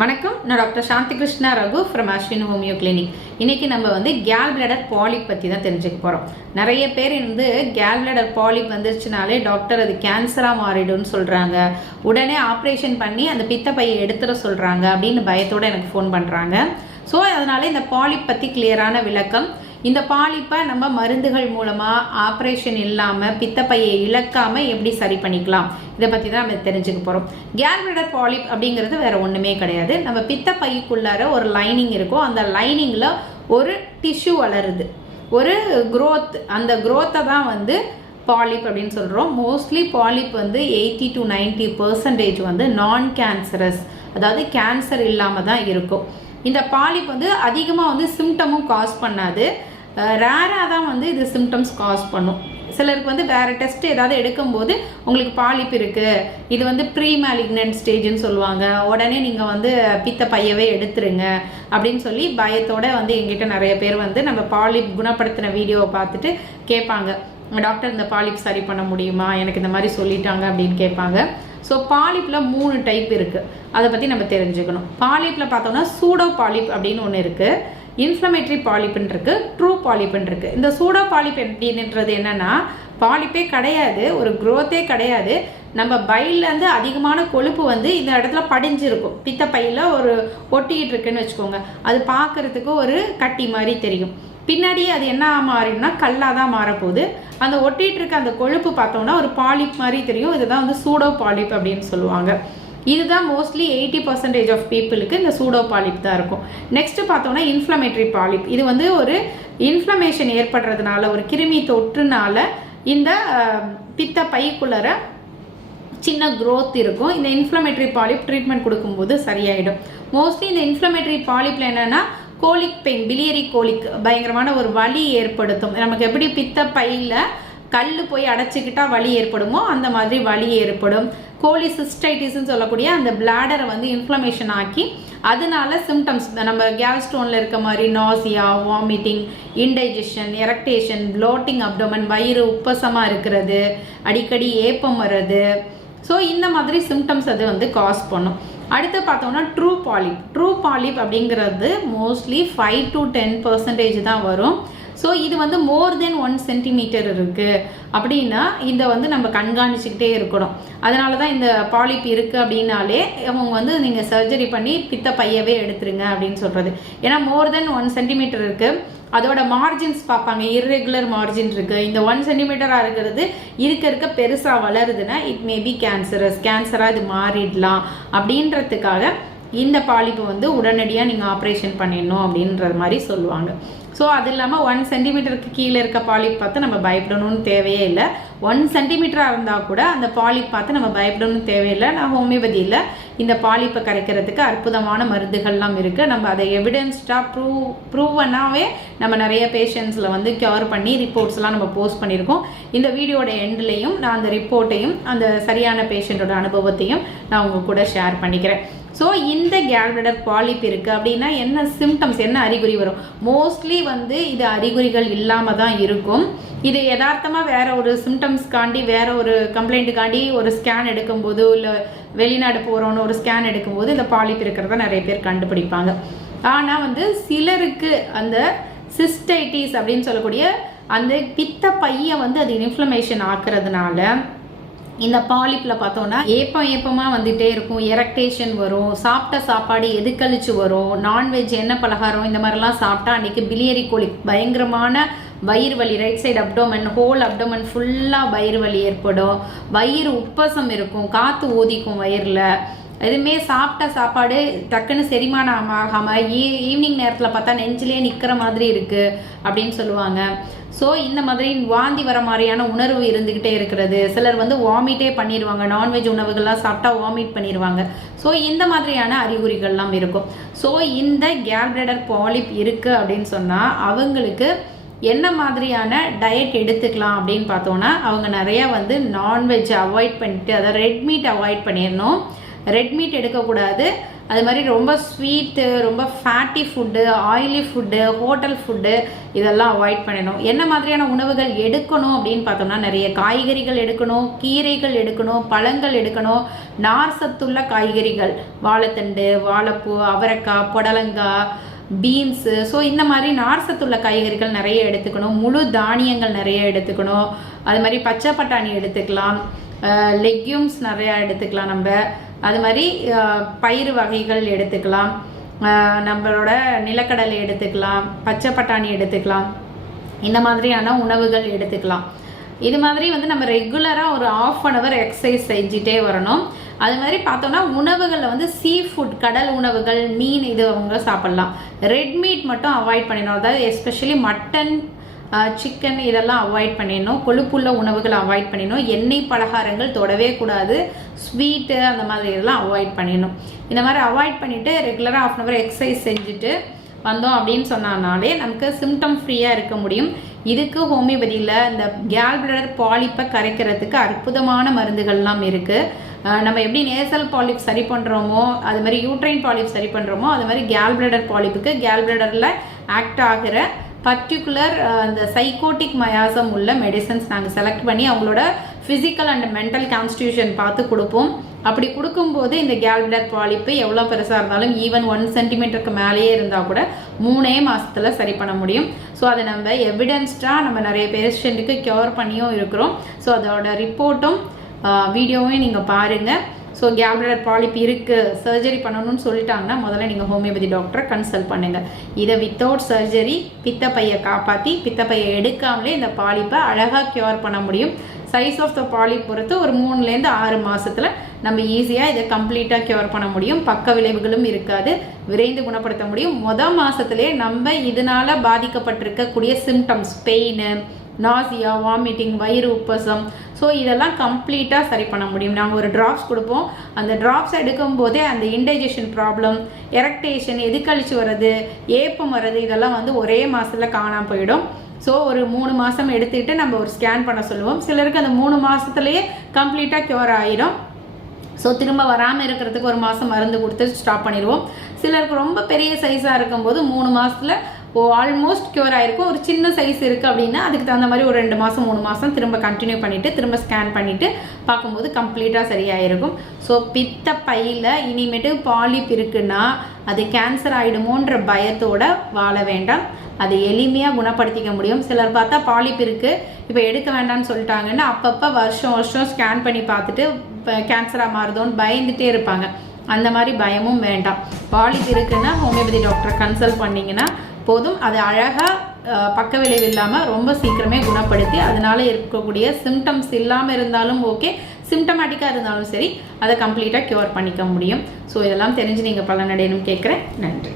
வணக்கம், நான் doctor Shanti Krishna Raghu from Ashwin homeo clinic. இன்னைக்கு நம்ம வந்து கேல் பிளாடர் பாலிப் பற்றி தான் தெரிஞ்சுக்க போகிறோம். நிறைய பேர் கேல் பிளாடர் பாலிப் வந்துருச்சுனாலே டாக்டர் அது கேன்சராக மாறிடும்னு சொல்கிறாங்க, உடனே ஆப்ரேஷன் பண்ணி அந்த பித்தப்பையை எடுத்துட சொல்கிறாங்க அப்படின்னு பயத்தோடு எனக்கு ஃபோன் பண்ணுறாங்க. ஸோ அதனால் இந்த பாலிப் பற்றி கிளியரான விளக்கம், இந்த பாலிப்பை நம்ம மருந்துகள் மூலமாக ஆப்ரேஷன் இல்லாமல் பித்தப்பையை இழக்காமல் எப்படி சரி பண்ணிக்கலாம், இதை பற்றி தான் நம்ம தெரிஞ்சுக்க போகிறோம். கேல் பிளாடர் பாலிப் அப்படிங்கிறது வேறு ஒன்றுமே கிடையாது. நம்ம பித்தப்பைக்குள்ளார ஒரு லைனிங் இருக்கும், அந்த லைனிங்கில் ஒரு டிஷ்யூ வளருது, ஒரு க்ரோத். அந்த க்ரோத்தை தான் பாலிப் அப்படின்னு சொல்கிறோம். மோஸ்ட்லி பாலிப் 80 to 90% நான் கேன்சரஸ், அதாவது கேன்சர் இல்லாமல் தான் இருக்கும். இந்த பாலிப் அதிகமாக சிம்டமும் காஸ் பண்ணாது, ரேராக தான் இது சிம்டம்ஸ் காஸ் பண்ணும். சிலருக்கு வேறு டெஸ்ட் ஏதாவது எடுக்கும்போது உங்களுக்கு பாலிப் இருக்குது, இது ப்ரீ மேலிக்னன்ட் ஸ்டேஜ்னு சொல்லுவாங்க, உடனே நீங்கள் பித்த பையவே எடுத்துருங்க அப்படின்னு சொல்லி பயத்தோடு எங்கிட்ட நிறைய பேர் நம்ம பாலிப் குணப்படுத்தின வீடியோவை பார்த்துட்டு கேட்பாங்க, டாக்டர் இந்த பாலிப் சரி பண்ண முடியுமா, எனக்கு இந்த மாதிரி சொல்லிட்டாங்க அப்படின்னு கேட்பாங்க. ஸோ பாலிப்பில் 3 டைப் இருக்குது, அதை பற்றி நம்ம தெரிஞ்சுக்கணும். பாலிப்பில் பார்த்தோம்னா சூடோ பாலிப் அப்படின்னு ஒன்று இருக்குது, இன்ஃப்ளமேட்டரி பாலிப்புன்னு இருக்குது, ட்ரூ பாலிப்புன்னு இருக்குது. இந்த சூடோ பாலிப் அப்படின்றது என்னென்னா, பாலிப்பே கிடையாது, ஒரு க்ரோத்தே கிடையாது, நம்ம பையிலேருந்து அதிகமான கொழுப்பு இந்த இடத்துல படிஞ்சிருக்கும், பித்தப்பையில் ஒரு ஒட்டிக்கிட்டு இருக்குன்னு வச்சுக்கோங்க. அது பார்க்குறதுக்கு ஒரு கட்டி மாதிரி தெரியும், பின்னாடி அது என்ன மாறிடும்னா கல்லாக தான் மாறப்போகுது. அந்த ஒட்டிகிட்டு இருக்க அந்த கொழுப்பு பார்த்தோம்னா ஒரு பாலிப் மாதிரி தெரியும், இதுதான் சூடோ பாலிப் அப்படின்னு சொல்லுவாங்க. இதுதான் மோஸ்ட்லி 80% ஆஃப் பீப்புளுக்கு இந்த சூடோ பாலிப் தான் இருக்கும். நெக்ஸ்ட் பார்த்தோம்னா இன்ஃப்ளமேட்டரி பாலிப். இது ஒரு இன்ஃப்ளமேஷன் ஏற்படுறதுனால, ஒரு கிருமி தொற்றுனால இந்த பித்த பைக்குள்ளர சின்ன க்ரோத் இருக்கும். இந்த இன்ஃப்ளமேட்டரி பாலிப் ட்ரீட்மெண்ட் கொடுக்கும்போது சரியாயிடும். மோஸ்ட்லி இந்த இன்ஃப்ளமேட்டரி பாலிப்பில் என்னென்னா கோலிக் பெயின், பிலியரி கோலிக், பயங்கரமான ஒரு வலி ஏற்படுத்தும். நமக்கு எப்படி பித்த பையில் கல் போய் அடைச்சிக்கிட்டா வலி ஏற்படுமோ அந்த மாதிரி வலி ஏற்படும். கோலிசிஸ்டைட்டிஸ்ன்னு சொல்லக்கூடிய அந்த பிளாடரை இன்ஃப்ளமேஷன் ஆக்கி அதனால சிம்டம்ஸ் நம்ம கேல் ஸ்டோனில் இருக்க மாதிரி நாசியா, வாமிட்டிங், இன்டைஜஷன், எரக்டேஷன், ப்ளோட்டிங் அப்டோமன், வயிறு உப்பசமாக இருக்கிறது, அடிக்கடி ஏப்பம் வர்றது. ஸோ இந்த மாதிரி சிம்டம்ஸ் அது காஸ் பண்ணும். அடுத்து பார்த்தோம்னா ட்ரூ பாலிப். ட்ரூ பாலிப் அப்படிங்கிறது மோஸ்ட்லி 5 to 10% தான் வரும். ஸோ இது மோர் தென் 1 சென்டிமீட்டர் இருக்குது அப்படின்னா இந்த நம்ம கண்காணிச்சுக்கிட்டே இருக்கணும். அதனால தான் இந்த பாலிப் இருக்குது அப்படின்னாலே அவங்க நீங்கள் சர்ஜரி பண்ணி பித்த பையவே எடுத்துருங்க அப்படின்னு சொல்கிறது. ஏன்னா மோர் தென் 1 சென்டிமீட்டர் இருக்குது, அதோட மார்ஜின்ஸ் பார்ப்பாங்க, இர்ரெகுலர் மார்ஜின் இருக்குது. இந்த 1 சென்டிமீட்டராக இருக்கிறது இருக்க பெருசாக வளருதுன்னா இட் மேபி கேன்சராக இது மாறிடலாம். அப்படின்றதுக்காக இந்த பாலிப்பு உடனடியாக நீங்கள் ஆப்ரேஷன் பண்ணிடணும் அப்படின்ற மாதிரி சொல்லுவாங்க. ஸோ அது இல்லாமல் 1 சென்டிமீட்டருக்கு கீழே இருக்க பாலிப் பார்த்து நம்ம பயப்படணும்னு தேவையே இல்லை. 1 சென்டிமீட்டராக இருந்தால் கூட அந்த பாலிப் பார்த்து நம்ம பயப்படணும்னு தேவையில்லை. நான் ஹோமியோபதியில் இந்த பாலிப்பை கரைக்கிறதுக்கு அற்புதமான மருந்துகள்லாம் இருக்குது. நம்ம அதை எவிடன்ஸ்டாக ப்ரூவனாகவே நம்ம நிறைய பேஷண்ட்ஸில் கியூர் பண்ணி ரிப்போர்ட்ஸ்லாம் நம்ம போஸ்ட் பண்ணியிருக்கோம். இந்த வீடியோட எண்ட்லேயும் நான் அந்த ரிப்போர்ட்டையும் அந்த சரியான பேஷண்ட்டோட அனுபவத்தையும் நான் உங்கள் கூட ஷேர் பண்ணிக்கிறேன். ஸோ இந்த கேல் பிளாடர் பாலிப் இருக்குது அப்படின்னா என்ன சிம்டம்ஸ், என்ன அறிகுறி வரும்? மோஸ்ட்லி இது அறிகுறிகள் இல்லாமல் தான் இருக்கும். இது யதார்த்தமாக வேற ஒரு சிம்டம்ஸ்காண்டி, வேற ஒரு கம்ப்ளைண்ட்டுக்காண்டி ஒரு ஸ்கேன் எடுக்கும்போது, இல்லை வெளிநாடு போகிறோன்னு ஒரு ஸ்கேன் எடுக்கும்போது இந்த பாலிப் இருக்கிறத நிறைய பேர் கண்டுபிடிப்பாங்க. ஆனால் சிலருக்கு அந்த சிஸ்டைட்டிஸ் அப்படின்னு சொல்லக்கூடிய அந்த பித்த பையை அது இன்ஃப்ளமேஷன் ஆக்குறதுனால இந்த பாலிப்பில் பார்த்தோன்னா ஏப்பமாக வந்துகிட்டே இருக்கும், எரக்டேஷன் வரும், சாப்பிட்ட சாப்பாடு எதுக்கழிச்சு வரும், நான்வெஜ் எண்ணெய் பலகாரம் இந்த மாதிரிலாம் சாப்பிட்டா அன்றைக்கி பிலியரி கோலிக், பயங்கரமான வயிறு வலி, right side abdomen, whole abdomen ஃபுல்லாக வயிறு வலி ஏற்படும், வயிறு உப்பசம் இருக்கும், காற்று ஊதிக்கும் வயிறில். எதுவுமே சாப்பிட்ட சாப்பாடு டக்குன்னு செரிமானம் ஆகாமல் ஈவினிங் நேரத்தில் பார்த்தா நெஞ்சிலே நிற்கிற மாதிரி இருக்குது அப்படின்னு சொல்லுவாங்க. ஸோ இந்த மாதிரி வாந்தி வர மாதிரியான உணர்வு இருந்துக்கிட்டே இருக்கிறது. சிலர் வாமிட்டே பண்ணிடுவாங்க, நான்வெஜ் உணவுகள்லாம் சாப்பிட்டா வாமிட் பண்ணிடுவாங்க. ஸோ இந்த மாதிரியான அறிகுறிகள்லாம் இருக்கும். ஸோ இந்த கேல் பிளாடர் பாலிப் இருக்குது அப்படின்னு சொன்னால் அவங்களுக்கு என்ன மாதிரியான டயட் எடுத்துக்கலாம் அப்படின்னு பார்த்தோன்னா, அவங்க நிறையா நான்வெஜ் அவாய்ட் பண்ணிட்டு, அதாவது ரெட் மீட் அவாய்ட் பண்ணிடணும். ரெட் மீட் எடுக்கக்கூடாது, அது மாதிரி ரொம்ப ஸ்வீட்டு, ரொம்ப fatty food, oily food, hotel food இதெல்லாம் அவாய்ட் பண்ணணும். என்ன மாதிரியான உணவுகள் எடுக்கணும் அப்படின்னு பார்த்தோம்னா, நிறைய காய்கறிகள் எடுக்கணும், கீரைகள் எடுக்கணும், பழங்கள் எடுக்கணும், நார் சத்துள்ள காய்கறிகள், வாழைத்தண்டு, வாழைப்பூ, அவரைக்காய், புடலங்காய், பீன்ஸு. ஸோ இந்த மாதிரி நார் சத்துள்ள காய்கறிகள் நிறைய எடுத்துக்கணும், முழு தானியங்கள் நிறைய எடுத்துக்கணும், அது மாதிரி பச்சை பட்டாணி எடுத்துக்கலாம், லெக்யூம்ஸ் நிறையா எடுத்துக்கலாம் நம்ம, அது மாதிரி பயிறு வகைகள் எடுத்துக்கலாம், நம்மளோட நிலக்கடலை எடுத்துக்கலாம், பச்சை பட்டாணி எடுத்துக்கலாம், இந்த மாதிரியான உணவுகள் எடுத்துக்கலாம். இது மாதிரி வந்து நம்ம ரெகுலராக ஒரு 1/2 hour எக்ஸசைஸ் செஞ்சுட்டே வரணும். அது மாதிரி பார்த்தோம்னா உணவுகளில் வந்து சீ ஃபுட், கடல் உணவுகள், மீன் இது அவங்க சாப்பிட்லாம். ரெட் மீட் மட்டும் அவாய்ட் பண்ணிடணும். அதாவது எஸ்பெஷலி மட்டன், சிக்கன் இதெல்லாம் அவாய்ட் பண்ணிடணும். கொழுப்புள்ள உணவுகளை அவாய்ட் பண்ணிடணும். எண்ணெய் பலகாரங்கள் தொடவே கூடாது. ஸ்வீட்டு அந்த மாதிரி இதெல்லாம் அவாய்ட் பண்ணிடணும். இந்த மாதிரி அவாய்ட் பண்ணிவிட்டு ரெகுலராக 1/2 hour எக்ஸசைஸ் செஞ்சுட்டு வந்தோம் அப்படின்னு சொன்னாலே நமக்கு சிம்டம் ஃப்ரீயாக இருக்க முடியும். இதுக்கு ஹோமியோபதியில் இந்த கேல் பிளடர் பாலிப்பை கரைக்கிறதுக்கு அற்புதமான மருந்துகள்லாம் இருக்குது. நம்ம எப்படி நேசல் பாலிப் சரி பண்ணுறோமோ, அது மாதிரி யூட்ரைன் பாலிப் சரி பண்ணுறோமோ, அது மாதிரி கேல் பிளடர் பாலிப்புக்கு கேல் பிளடரில் ஆக்ட் ஆகிற பர்டிகுலர் அந்த சைக்கோட்டிக் மயாசம் உள்ள மெடிசன்ஸ் நாங்கள் செலக்ட் பண்ணி அவங்களோட ஃபிசிக்கல் அண்ட் மென்டல் கான்ஸ்டியூஷன் பார்த்து கொடுப்போம். அப்படி கொடுக்கும்போது இந்த கேல் பிளடர் பாலிப்பு எவ்வளோ பெருசாக இருந்தாலும் ஈவன் 1 centimeter மேலேயே இருந்தால் கூட 3 மாதத்தில் சரி பண்ண முடியும். ஸோ அதை நம்ம எவிடென்ஸ்டாக நம்ம நிறைய பேஷண்ட்டுக்கு க்யூர் பண்ணியும் இருக்கிறோம். ஸோ அதோட ரிப்போர்ட்டும் வீடியோவும் நீங்கள் பாருங்கள். ஸோ கேல் பிளடர் பாலிப் இருக்குது, சர்ஜரி பண்ணணும்னு சொல்லிட்டாங்கன்னா முதல்ல நீங்கள் ஹோமியோபதி டாக்டரை கன்சல்ட் பண்ணுங்கள். இதை வித்தவுட் சர்ஜரி பித்தப்பையை காப்பாற்றி பித்தப்பையை எடுக்காமலே இந்த பாலிப்பை அழகாக க்யூர் பண்ண முடியும். சைஸ் ஆஃப் த பாலிப் பொறுத்து ஒரு 3 to 6 மாதத்தில் நம்ம ஈஸியாக இதை கம்ப்ளீட்டாக க்யூர் பண்ண முடியும். பக்க விளைவுகளும் இருக்காது, விரைந்து குணப்படுத்த முடியும். மொதல் நம்ம இதனால் பாதிக்கப்பட்டிருக்கக்கூடிய சிம்டம்ஸ், பெயின், நாசியா, வாமிட்டிங், வயிறு உப்பசம், ஸோ இதெல்லாம் கம்ப்ளீட்டாக சரி பண்ண முடியும். நாங்கள் ஒரு ட்ராப்ஸ் கொடுப்போம். அந்த ட்ராப்ஸ் எடுக்கும் போதே அந்த இன்டைஜஷன் ப்ராப்ளம், எரக்டேஷன், எதுக்கழிச்சு வர்றது, ஏப்பம் வர்றது இதெல்லாம் வந்து ஒரே மாதத்தில் காணாமல் போயிடும். ஸோ ஒரு 3 மாதம் எடுத்துக்கிட்டு நம்ம ஒரு ஸ்கேன் பண்ண சொல்லுவோம். சிலருக்கு அந்த 3 மாதத்துலேயே கம்ப்ளீட்டாக க்யூர் ஆகிடும். ஸோ திரும்ப வராமல் இருக்கிறதுக்கு 1 மாதம் மருந்து கொடுத்து ஸ்டாப் பண்ணிடுவோம். சிலருக்கு ரொம்ப பெரிய சைஸாக இருக்கும்போது 3 மாதத்தில் ஆல்மோஸ்ட் க்யூர் ஆகிருக்கும். ஒரு சின்ன சைஸ் இருக்குது அப்படின்னா அதுக்கு தகுந்த மாதிரி ஒரு 2 மாதம் 3 மாதம் திரும்ப கண்டினியூ பண்ணிவிட்டு திரும்ப ஸ்கேன் பண்ணிவிட்டு பார்க்கும்போது கம்ப்ளீட்டாக சரியாயிருக்கும். ஸோ பித்த பையில் இனிமேட்டு பாலிப் இருக்குன்னா அது கேன்சர் ஆகிடுமோன்ற பயத்தோட வாழ வேண்டாம். அதை எளிமையாக குணப்படுத்திக்க முடியும். சிலர் பார்த்தா பாலிப் இருக்குது இப்போ எடுக்க வேண்டாம்னு சொல்லிட்டாங்கன்னா அப்பப்போ வருஷம் ஸ்கேன் பண்ணி பார்த்துட்டு கேன்சராக மாறுதோன்னு பயந்துகிட்டே இருப்பாங்க. அந்த மாதிரி பயமும் வேண்டாம். பாலிப் இருக்குன்னா ஹோமியோபதி டாக்டரை கன்சல்ட் பண்ணிங்கன்னா போதும். அதை அழகாக பக்க விளைவு இல்லாமல் ரொம்ப சீக்கிரமே குணப்படுத்தி அதனால இருக்கக்கூடிய சிம்டம்ஸ் இல்லாமல் இருந்தாலும் ஓகே, சிம்டமேட்டிக்காக இருந்தாலும் சரி, அதை கம்ப்ளீட்டாக க்யூர் பண்ணிக்க முடியும். ஸோ இதெல்லாம் தெரிஞ்சு நீங்கள் பலனடையணும் கேட்குறேன். நன்றி.